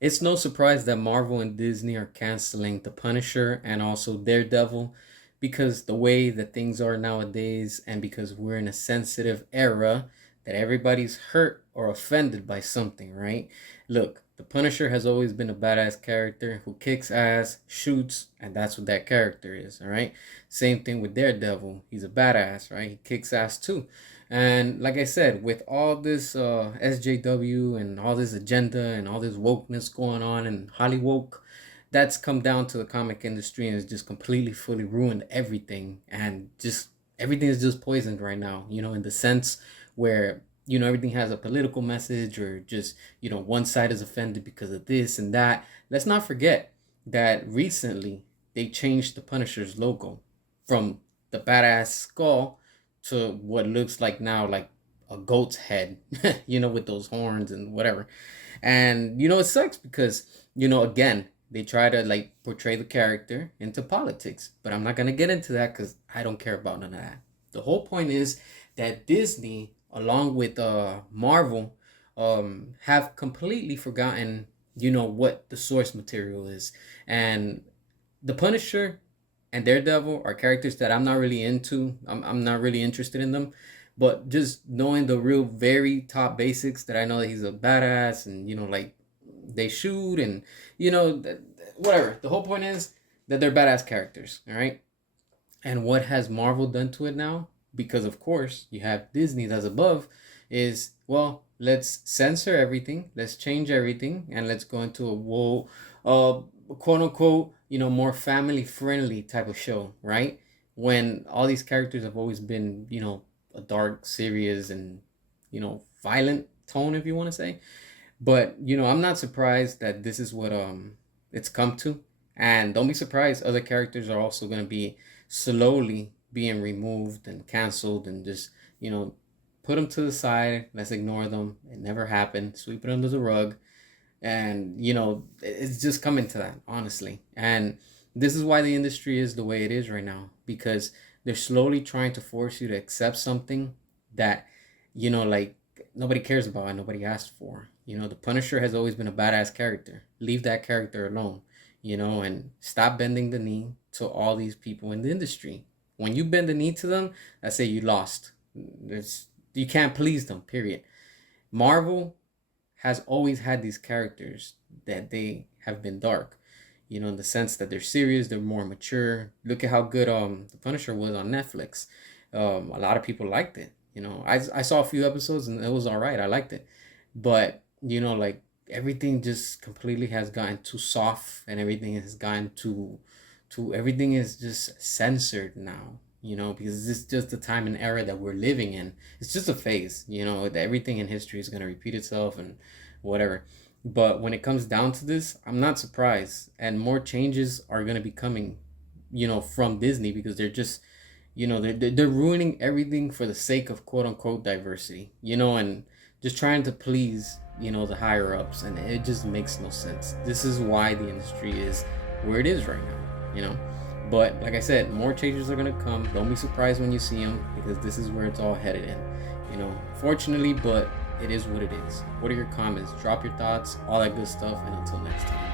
It's no surprise that Marvel and Disney are canceling The Punisher and also Daredevil because the way that things are nowadays, and because we're in a sensitive era that everybody's hurt or offended by something, right? Look, The Punisher has always been a badass character who kicks ass, shoots, and that's what that character is, all right? Same thing with Daredevil. He's a badass, right? He kicks ass too. And like I said, with all this SJW and all this agenda and all this wokeness going on in Hollywood, that's come down to the comic industry and has just completely, fully ruined everything. And just everything is just poisoned right now, in the sense where, everything has a political message, or just, one side is offended because of this and that. Let's not forget that recently they changed the Punisher's logo from the badass skull to what looks like now like a goat's head, with those horns and whatever. And it sucks because, again, they try to like portray the character into politics. But I'm not gonna get into that because I don't care about none of that. The whole point is that Disney, along with Marvel, have completely forgotten, what the source material is. And the Punisher and Daredevil are characters that I'm not really into. I'm not really interested in them. But just knowing the real very top basics, that I know that he's a badass, and like they shoot, and whatever. The whole point is that they're badass characters, all right? And what has Marvel done to it now? Because of course you have Disney that's above, is, well, let's censor everything, let's change everything, and let's go into a quote unquote, more family friendly type of show, right? When all these characters have always been, a dark, serious, and violent tone, if you want to say. But I'm not surprised that this is what it's come to. And don't be surprised, other characters are also going to be slowly being removed and canceled, and just put them to the side. Let's ignore them. It never happened. Sweep it under the rug. And it's just coming to that, honestly. And this is why the industry is the way it is right now, because they're slowly trying to force you to accept something that like nobody cares about and nobody asked for. The Punisher has always been a badass character. Leave that character alone, and stop bending the knee to all these people in the industry. When you bend the knee to them, I say you lost. You can't please them, period. Marvel has always had these characters that they have been dark, in the sense that they're serious, they're more mature. Look at how good the Punisher was on Netflix. A lot of people liked it. I saw a few episodes and it was all right. I liked it, but like everything just completely has gotten too soft, and everything has gotten to everything is just censored now. Because this is just the time and era that we're living in. It's just a phase. Everything in history is gonna repeat itself and whatever. But when it comes down to this, I'm not surprised, and more changes are gonna be coming, from Disney, because they're just, they're ruining everything for the sake of quote unquote diversity, and just trying to please, the higher ups, and it just makes no sense. This is why the industry is where it is right now. But like I said, more changes are gonna come. Don't be surprised when you see them, because this is where it's all headed in. Fortunately, but it is what it is. What are your comments? Drop your thoughts, all that good stuff, and until next time.